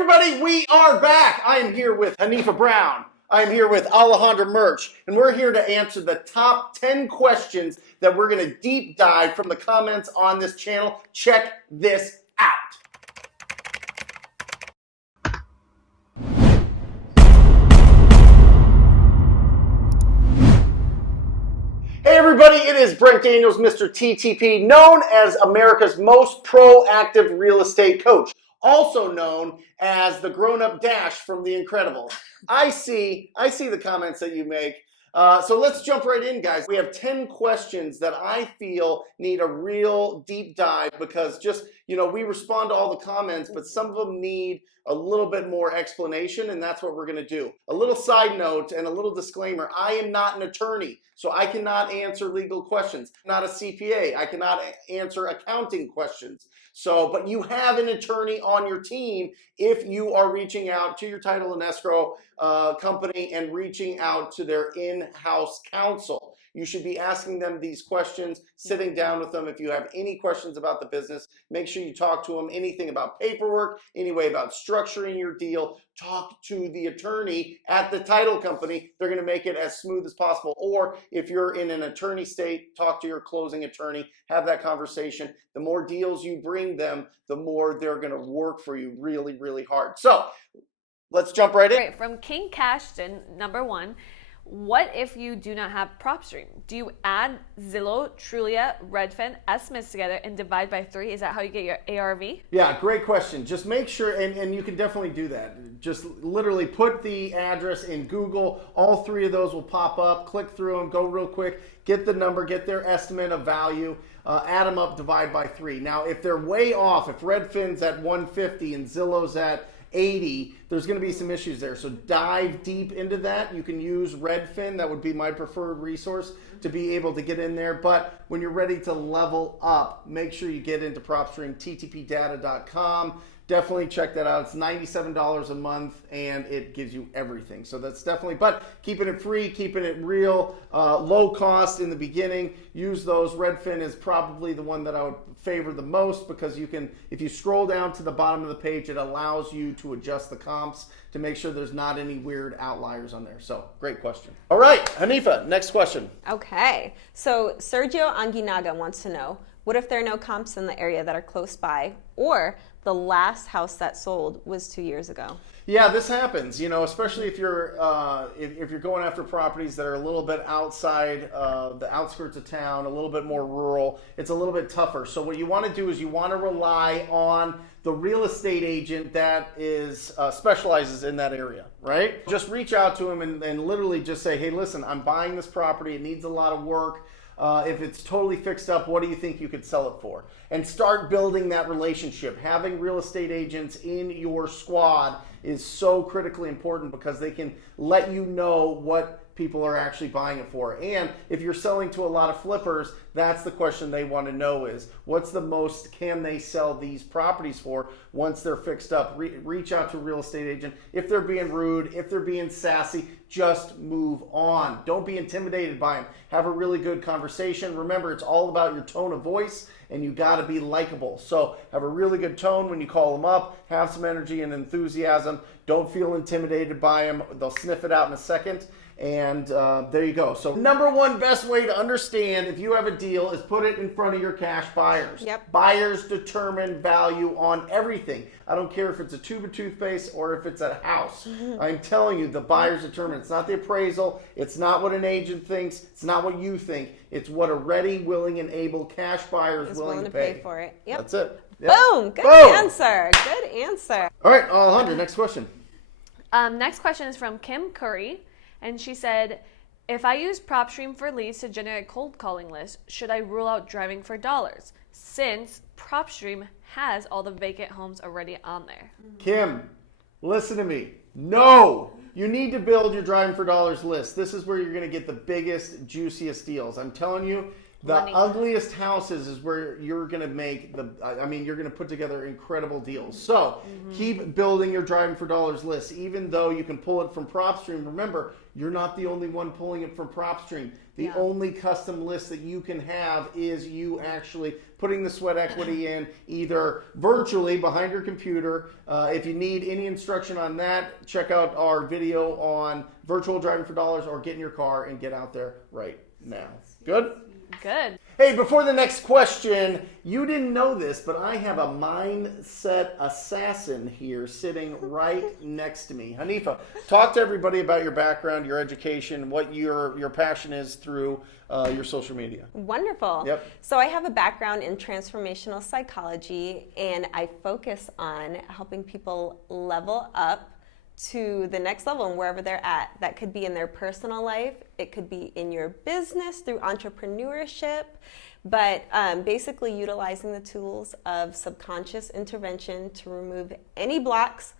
everybody, we are back. I am here with Hanifa Brown. I am here with Alejandra Murch, and we're here to answer the top 10 questions that we're going to deep dive from the comments on this channel. Check this out. Hey everybody, it is Brent Daniels, Mr. TTP, known as America's most proactive real estate coach, also known as the grown-up Dash from The Incredibles. I see the comments that you make. So let's jump right in, guys. We have 10 questions that I feel need a real deep dive because we respond to all the comments, but some of them need a little bit more explanation, and that's what we're going to do. A little side note and a little disclaimer. I am not an attorney, so I cannot answer legal questions. I'm not a CPA. I cannot answer accounting questions. But you have an attorney on your team if you are reaching out to your title and escrow company and reaching out to their in-house counsel. You should be asking them these questions, sitting down with them. If you have any questions about the business, make sure you talk to them. Anything about paperwork, anyway about structuring your deal, talk to the attorney at the title company. They're going to make it as smooth as possible. Or if you're in an attorney state, talk to your closing attorney, have that conversation. The more deals you bring them, the more they're going to work for you really, really hard. So let's jump right in. Right, from King Cashton, number 1. What if you do not have PropStream? Do you add Zillow, Trulia, Redfin, estimates together and divide by 3? Is that how you get your ARV? Yeah, great question. Just make sure, and you can definitely do that. Just literally put the address in Google. All 3 of those will pop up. Click through them, go real quick, get the number, get their estimate of value, add them up, divide by 3. Now, if they're way off, if Redfin's at 150 and Zillow's at 80, there's going to be some issues there. So dive deep into that. You can use Redfin. That would be my preferred resource to be able to get in there. But when you're ready to level up, make sure you get into PropStream, ttpdata.com. Definitely check that out. It's $97 a month and it gives you everything. So that's definitely, but keeping it free, keeping it real, low cost in the beginning. Use those. Redfin is probably the one that I would favor the most because you can, if you scroll down to the bottom of the page, it allows you to adjust the comps to make sure there's not any weird outliers on there. So great question. All right, Hanifa, next question. Okay, so Sergio Anguinaga wants to know, what if there are no comps in the area that are close by, or the last house that sold was 2 years ago? Yeah, this happens, especially if you're going after properties that are a little bit outside the outskirts of town, a little bit more rural. It's a little bit tougher. So what you want to do is you want to rely on the real estate agent that is specializes in that area, right? Just reach out to him and literally just say, hey, listen, I'm buying this property. It needs a lot of work. If it's totally fixed up, what do you think you could sell it for? And start building that relationship. Having real estate agents in your squad is so critically important because they can let you know what people are actually buying it for. And if you're selling to a lot of flippers, that's the question they want to know is, what's the most can they sell these properties for once they're fixed up? Reach out to a real estate agent. If they're being rude, if they're being sassy, just move on. Don't be intimidated by them. Have a really good conversation. Remember, it's all about your tone of voice, and you got to be likable. So have a really good tone when you call them up. Have some energy and enthusiasm. Don't feel intimidated by them. They'll sniff it out in a second. And there you go. So number 1 best way to understand if you have a deal is put it in front of your cash buyers. Yep. Buyers determine value on everything. I don't care if it's a tube of toothpaste or if it's a house. I'm telling you, the buyers determine. It's not the appraisal. It's not what an agent thinks. It's not what you think. It's what a ready, willing, and able cash buyer is willing to pay for it. Yep. That's it. Yep. Boom. Good answer. Good answer. All right, Alejandra, next question. Next question is from Kim Curry. And she said, if I use PropStream for leads to generate cold calling lists, should I rule out driving for dollars since PropStream has all the vacant homes already on there? Kim, listen to me. No, you need to build your driving for dollars list. This is where you're going to get the biggest, juiciest deals. I'm telling you, The money. ugliest houses is where you're going to make you're going to put together incredible deals. So keep building your driving for dollars list, even though you can pull it from PropStream. Remember, you're not the only one pulling it from PropStream. The only custom list that you can have is you actually putting the sweat equity in either virtually behind your computer. If you need any instruction on that, check out our video on virtual driving for dollars, or get in your car and get out there right now. Good? Good. Hey, before the next question, you didn't know this, but I have a mindset assassin here sitting right next to me. Hanifa, talk to everybody about your background, your education, what your passion is through your social media. Wonderful. Yep. So I have a background in transformational psychology, and I focus on helping people level up to the next level and wherever they're at. That could be in their personal life, it could be in your business through entrepreneurship, but basically utilizing the tools of subconscious intervention to remove any blocks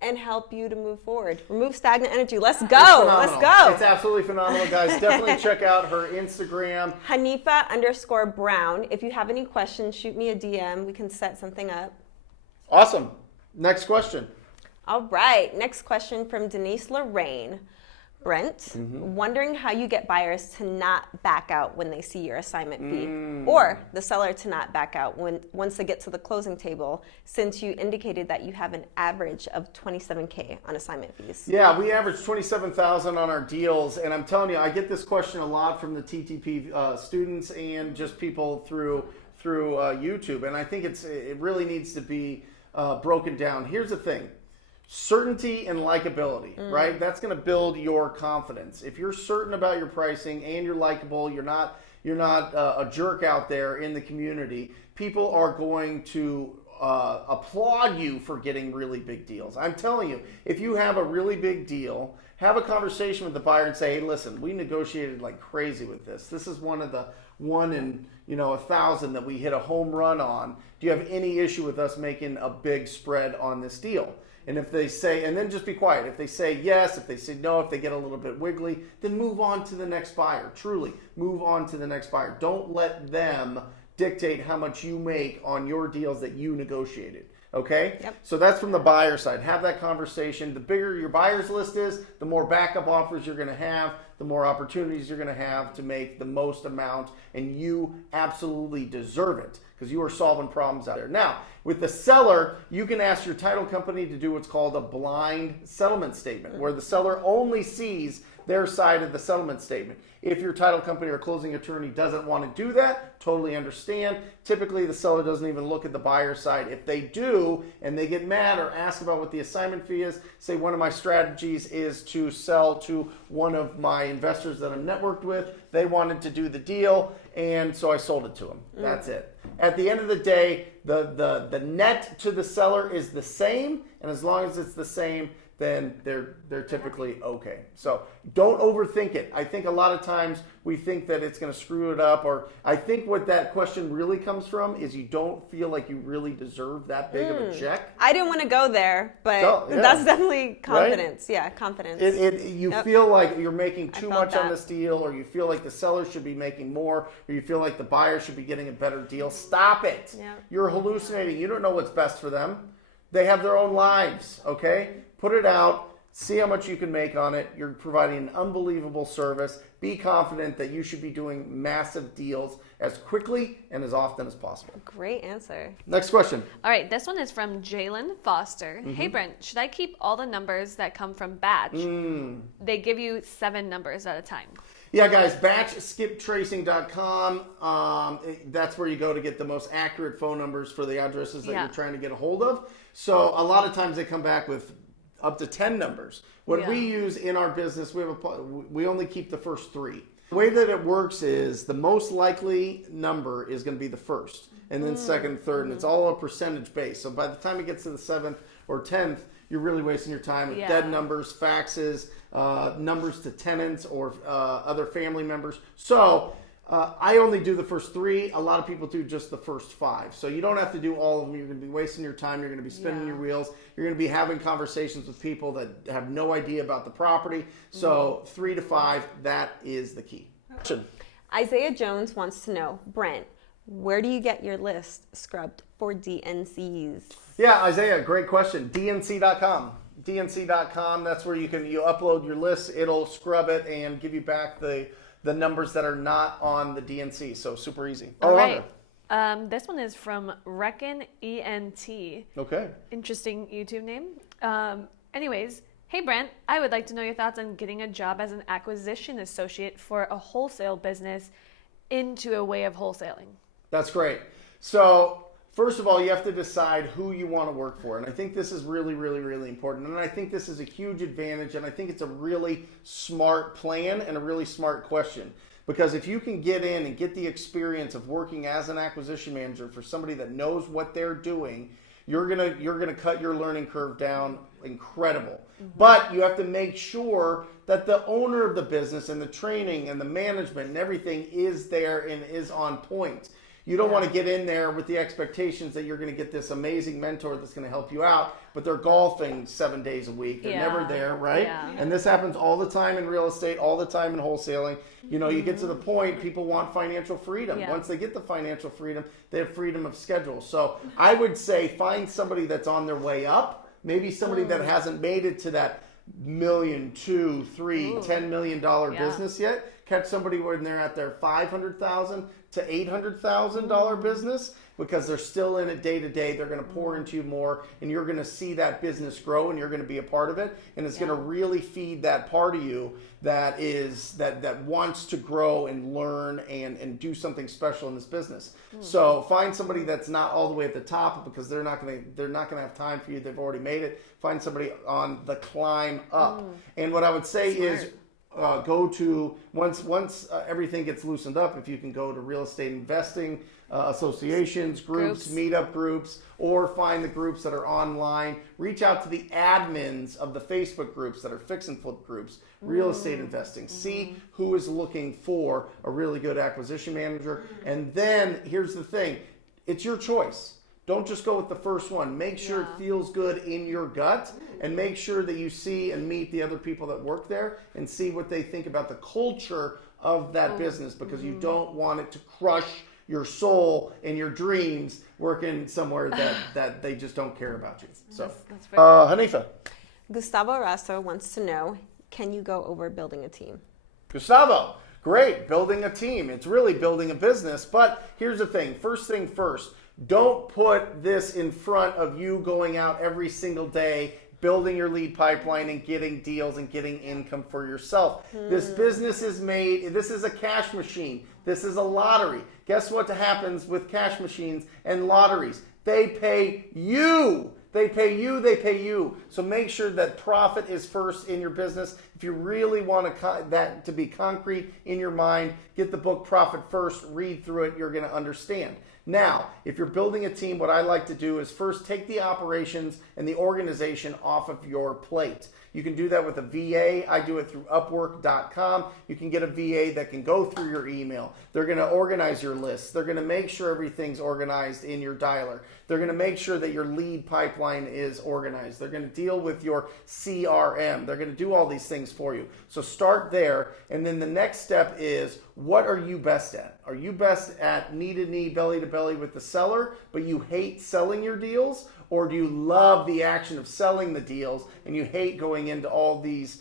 and help you to move forward. Remove stagnant energy. Let's go. Let's go. It's absolutely phenomenal, guys. Definitely check out her Instagram. Hanifa_Brown. If you have any questions, shoot me a DM. We can set something up. Awesome. Next question. All right, next question from Denise Lorraine. Brent, wondering how you get buyers to not back out when they see your assignment fee, or the seller to not back out once they get to the closing table, since you indicated that you have an average of $27K on assignment fees. Yeah, we average $27,000 on our deals, and I'm telling you, I get this question a lot from the TTP students and just people through YouTube, and I think it really needs to be broken down. Here's the thing. Certainty and likability, right? That's going to build your confidence. If you're certain about your pricing and you're likable, you're not a jerk out there in the community, people are going to applaud you for getting really big deals. I'm telling you, if you have a really big deal, have a conversation with the buyer and say, hey, listen, we negotiated like crazy with this. This is one of the 1 in 1,000 that we hit a home run on. Do you have any issue with us making a big spread on this deal? And if they say, and then just be quiet. If they say yes, if they say no, if they get a little bit wiggly, then move on to the next buyer. Truly, move on to the next buyer. Don't let them dictate how much you make on your deals that you negotiated. Okay? Yep. So that's from the buyer side. Have that conversation. The bigger your buyer's list is, the more backup offers you're going to have, the more opportunities you're going to have to make the most amount, and you absolutely deserve it because you are solving problems out there. Now, with the seller, you can ask your title company to do what's called a blind settlement statement, where the seller only sees their side of the settlement statement. If your title company or closing attorney doesn't want to do that, totally understand. Typically, the seller doesn't even look at the buyer's side. If they do, and they get mad or ask about what the assignment fee is, say one of my strategies is to sell to one of my investors that I'm networked with. They wanted to do the deal, and so I sold it to them. That's it. At the end of the day, the net to the seller is the same, and as long as it's the same, then they're typically okay. So don't overthink it. I think a lot of times we think that it's going to screw it up, or I think what that question really comes from is you don't feel like you really deserve that big of a check. I didn't want to go there, but that's definitely confidence. Right? Yeah, confidence. You feel like you're making too much on this deal, or you feel like the seller should be making more, or you feel like the buyer should be getting a better deal. Stop it. Yeah. You're hallucinating. You don't know what's best for them. They have their own lives, okay? Put it out. See how much you can make on it. You're providing an unbelievable service. Be confident that you should be doing massive deals as quickly and as often as possible. Great answer. Next question. All right, this one is from Jalen Foster. Hey, Brent, should I keep all the numbers that come from Batch? They give you 7 numbers at a time. Yeah, guys, batchskiptracing.com. That's where you go to get the most accurate phone numbers for the addresses that you're trying to get a hold of. So a lot of times they come back with up to 10 numbers. What we use in our business, we only keep the first 3. The way that it works is the most likely number is going to be the first, and then second, third, and it's all a percentage base. So by the time it gets to the 7th or 10th, you're really wasting your time with dead numbers, faxes, numbers to tenants or other family members. So I only do the first 3. A lot of people do just the first 5. So you don't have to do all of them. You're going to be wasting your time. You're going to be spinning your wheels. You're going to be having conversations with people that have no idea about the property. So 3 to 5, that is the key. Isaiah Jones wants to know, Brent, where do you get your list scrubbed for DNCs? Yeah, Isaiah, great question. DNC.com. DNC.com, that's where you upload your list, it'll scrub it and give you back the numbers that are not on the DNC. So super easy. All right. This one is from Reckon ENT. Okay. Interesting YouTube name. Anyways, hey Brent, I would like to know your thoughts on getting a job as an acquisition associate for a wholesale business into a way of wholesaling. That's great. So first of all, you have to decide who you want to work for. And I think this is really, really, really important. And I think this is a huge advantage. And I think it's a really smart plan and a really smart question. Because if you can get in and get the experience of working as an acquisition manager for somebody that knows what they're doing, you're gonna cut your learning curve down incredible. But you have to make sure that the owner of the business and the training and the management and everything is there and is on point. You don't want to get in there with the expectations that you're going to get this amazing mentor that's going to help you out, but they're golfing 7 days a week. They're never there, right? Yeah. And this happens all the time in real estate, all the time in wholesaling. You know, you get to the point, people want financial freedom. Yeah. Once they get the financial freedom, they have freedom of schedule. So I would say find somebody that's on their way up, maybe somebody that hasn't made it to that $1 million, $2, $3, $10 million business yet. Catch somebody when they're at their $500,000 to $800,000 business, because they're still in it day to day. They're going to pour into you more, and you're going to see that business grow, and you're going to be a part of it, and it's going to really feed that part of you that wants to grow and learn and do something special in this business. So find somebody that's not all the way at the top, because they're not going to have time for you. They've already made it. Find somebody on the climb up. And what I would say is, go to once everything gets loosened up, if you can go to real estate investing associations, groups, meetup groups, or find the groups that are online. Reach out to the admins of the Facebook groups that are fix and flip groups, real estate investing. See who is looking for a really good acquisition manager. And then here's the thing, it's your choice. Don't just go with the first one. Make sure it feels good in your gut, and make sure that you see and meet the other people that work there and see what they think about the culture of that business, because you don't want it to crush your soul and your dreams working somewhere that they just don't care about you. So, that's Hanifa. Gustavo Rasso wants to know, can you go over building a team? Gustavo, great. Building a team. It's really building a business. But here's the thing. First thing first. Don't put this in front of you going out every single day, building your lead pipeline and getting deals and getting income for yourself. This business is this is a cash machine. This is a lottery. Guess what happens with cash machines and lotteries? They pay you. They pay you, they pay you. So make sure that profit is first in your business. If you really want that to be concrete in your mind, get the book Profit First, read through it, you're going to understand. Now, if you're building a team, what I like to do is first take the operations and the organization off of your plate. You can do that with a VA. I do it through Upwork.com. You can get a VA that can go through your email. They're going to organize your lists. They're going to make sure everything's organized in your dialer. They're going to make sure that your lead pipeline is organized. They're going to deal with your CRM. They're going to do all these things for you. So start there. And then the next step is, what are you best at? Are you best at knee-to-knee, belly-to-belly with the seller, but you hate selling your deals? Or do you love the action of selling the deals and you hate going into all these,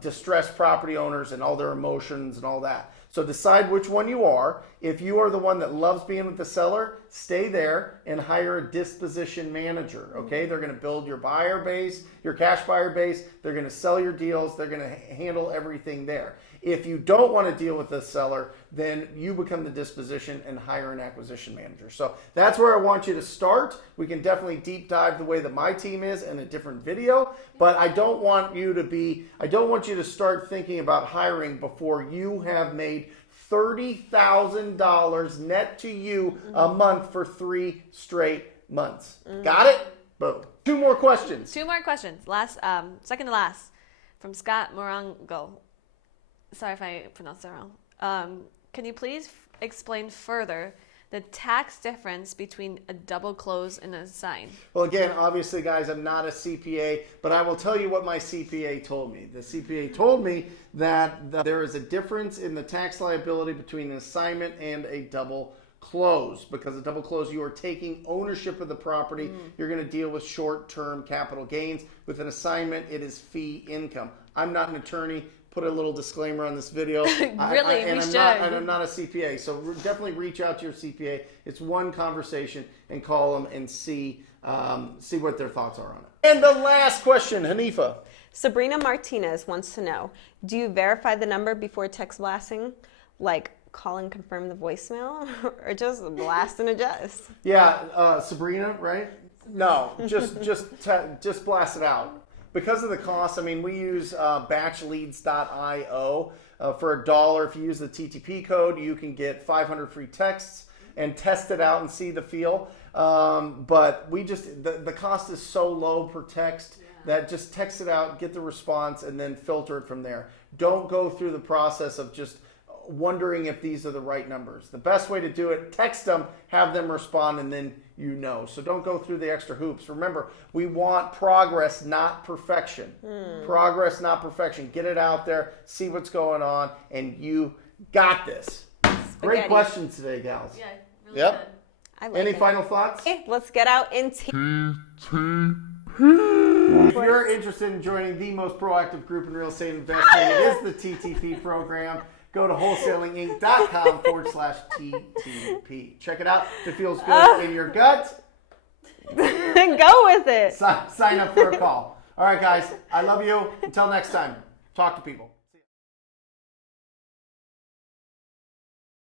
distressed property owners and all their emotions and all that? So decide which one you are. If you are the one that loves being with the seller, stay there and hire a disposition manager, okay? They're going to build your buyer base, your cash buyer base. They're going to sell your deals. They're going to handle everything there. If you don't want to deal with the seller, then you become the disposition and hire an acquisition manager. So that's where I want you to start. We can definitely deep dive the way that my team is in a different video, but I don't want you to start thinking about hiring before you have made $30,000 net to you a month for 3 straight months. Got it? Boom. 2 more questions. 2 more questions. Last, second to last, from Scott Morango. Sorry if I pronounced that wrong. Can you please explain further the tax difference between a double close and a sign? Well, again, obviously, guys, I'm not a CPA, but I will tell you what my CPA told me. The CPA told me that there is a difference in the tax liability between an assignment and a double close. Because a double close, you are taking ownership of the property. You're going to deal with short-term capital gains. With an assignment, it is fee income. I'm not an attorney. Put a little disclaimer on this video. Really, and we should. I'm not a CPA, so definitely reach out to your CPA. It's one conversation, and call them and see what their thoughts are on it. And the last question, Hanifa. Sabrina Martinez wants to know, do you verify the number before text blasting? Like call and confirm the voicemail, or just blast and adjust? Yeah, Sabrina, right? No, just blast it out. Because of the cost, I mean, we use batchleads.io. For $1, if you use the TTP code, you can get 500 free texts and test it out and see the feel. But we just, the cost is so low per text that just text it out, get the response, and then filter it from there. Don't go through the process of just wondering if these are the right numbers. The best way to do it, text them, have them respond, and then you know. So don't go through the extra hoops. Remember, we want progress, not perfection. Progress, not perfection. Get it out there, see what's going on, and you got this. Great questions today, gals. Yeah, really good. I like Any it. final thoughts? Okay, let's get out into If you're interested in joining the most proactive group in real estate investing, it is the TTP program. Go to wholesalinginc.com/TTP. Check it out. If it feels good in your gut, go with it. sign up for a call. All right, guys. I love you. Until next time, talk to people.